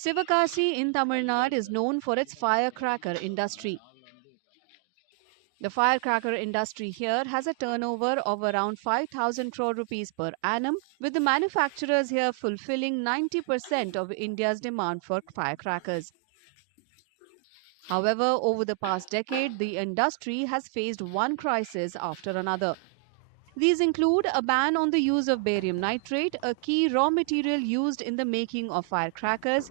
Sivakasi in Tamil Nadu is known for its firecracker industry. The firecracker industry here has a turnover of around 5,000 crore rupees per annum, with the manufacturers here fulfilling 90% of India's demand for firecrackers. However, over the past decade, the industry has faced one crisis after another. These include a ban on the use of barium nitrate, a key raw material used in the making of firecrackers,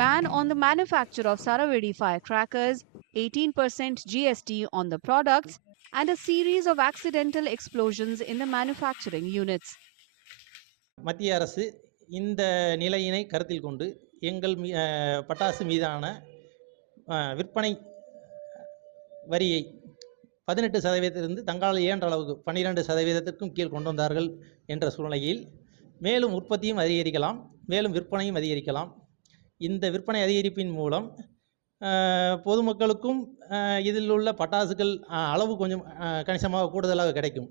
ban on the manufacture of Saravedi firecrackers, 18% GST on the products, and a series of accidental explosions in the manufacturing units. மத்திய அரசு இந்த நிலையினை கருத்தில் கொண்டு எங்கள் பட்டாசு மீதான விற்பனை வரியை 18%இலிருந்து தங்களால் இயன்ற அளவுக்கு 12%க்கும் கீழ் கொண்டு வந்தார்கள் என்ற சூழ்நிலையில் மேலும் உற்பத்தியும் அதிகரிக்கலாம், மேலும் விற்பனையும் அதிகரிக்கலாம். இந்த விற்பனை அதிகரிப்பின் மூலம் பொதுமக்களுக்கும் இதில் உள்ள பட்டாசுகள் அளவு கொஞ்சம் கணிசமாக கூடுதலாக கிடைக்கும்.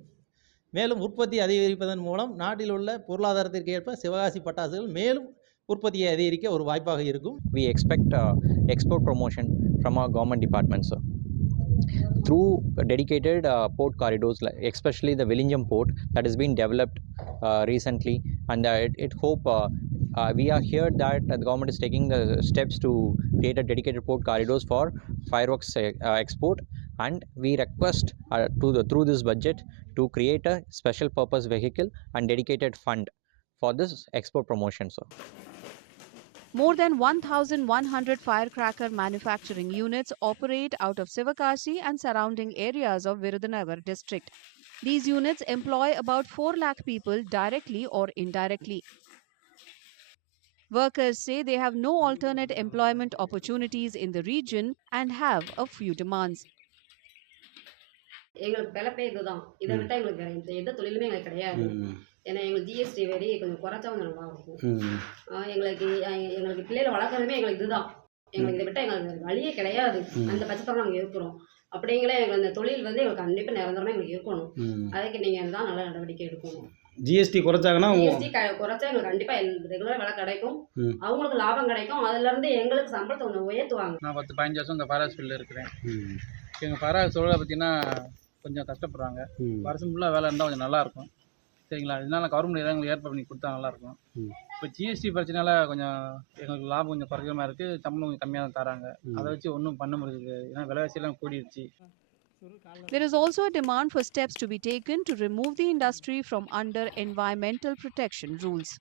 மேலும் உற்பத்தி அதிகரிப்பதன் மூலம் நாட்டில் உள்ள பொருளாதாரத்திற்கு ஏற்ப சிவகாசி பட்டாசுகள் மேலும் உற்பத்தியை அதிகரிக்க ஒரு வாய்ப்பாக இருக்கும். We expect export promotion from our government departments, sir. Through dedicated port corridors, especially the Vizhinjam port that has been developed recently, and it hope we are here that the government is taking the steps to create a dedicated port corridors for fireworks export, and we request through this budget to create a special purpose vehicle and dedicated fund for this export promotion, sir. More than 1,100 firecracker manufacturing units operate out of Sivakasi and surrounding areas of Virudhunagar district. These units employ about 4 lakh people directly or indirectly. Workers say they have no alternate employment opportunities in the region and have a few demands. எங்களுக்கு பிழப்பே இதுதான். இதை விட்டா எங்களுக்கு எந்த தொழிலுமே எங்களுக்கு கிடையாது. ஏன்னா எங்களுக்கு ஜிஎஸ்டி வரி கொஞ்சம் குறைச்சா கொஞ்சம் நல்லா இருக்கும். எங்களுக்கு பிள்ளைகளை வளர்க்குறதுமே எங்களுக்கு இதுதான். எங்களுக்கு இதை விட்டால் எங்களுக்கு வழியே கிடையாது. அந்த பட்சத்தில் நாங்கள் இருக்கிறோம். அப்படிங்கிற எங்களுக்கு அந்த தொழில் வந்து எங்களுக்கு கண்டிப்பாக நிரந்தரமாக எங்களுக்கு இருக்கணும். அதுக்கு நீங்கள் தான் நல்ல நடவடிக்கை எடுக்கணும். ஜிஎஸ்டி குறைச்சாங்கன்னா ஜிஎஸ்டி குறைச்சா எங்களுக்கு கண்டிப்பாக ரெகுலராக விலை கிடைக்கும், அவங்களுக்கு லாபம் கிடைக்கும். அதுலேருந்து எங்களுக்கு சம்பளத்தை கொஞ்சம் உயர்த்துவாங்க. நான் 10-15 வருஷம் இந்த ஃபாரஸ்ட் ஃபீல்டில் இருக்கிறேன். எங்கள் ஃபாரஸ்ட் தொழிலை பார்த்தீங்கன்னா கொஞ்சம் கஷ்டப்படுறாங்க. வருஷம் ஃபுல்லாக வேலை இருந்தால் கொஞ்சம் நல்லாயிருக்கும். சரிங்களா, இதனால கவர்மெண்ட் எங்களுக்கு ஏற்பாடு பண்ணி கொடுத்தா நல்லாயிருக்கும். இப்போ ஜிஎஸ்டி பிரச்சனையால் கொஞ்சம் எங்களுக்கு லாபம் கொஞ்சம் குறைக்கிற மாதிரி இருக்குது, சம்பளம் கொஞ்சம் கம்மியாக தான் தராங்க. அதை வச்சு ஒன்றும் பண்ண முடியுது, ஏன்னா விலைவாசியெல்லாம் கூடிடுச்சு. There is also a demand for steps to be taken to remove the industry from under environmental protection rules.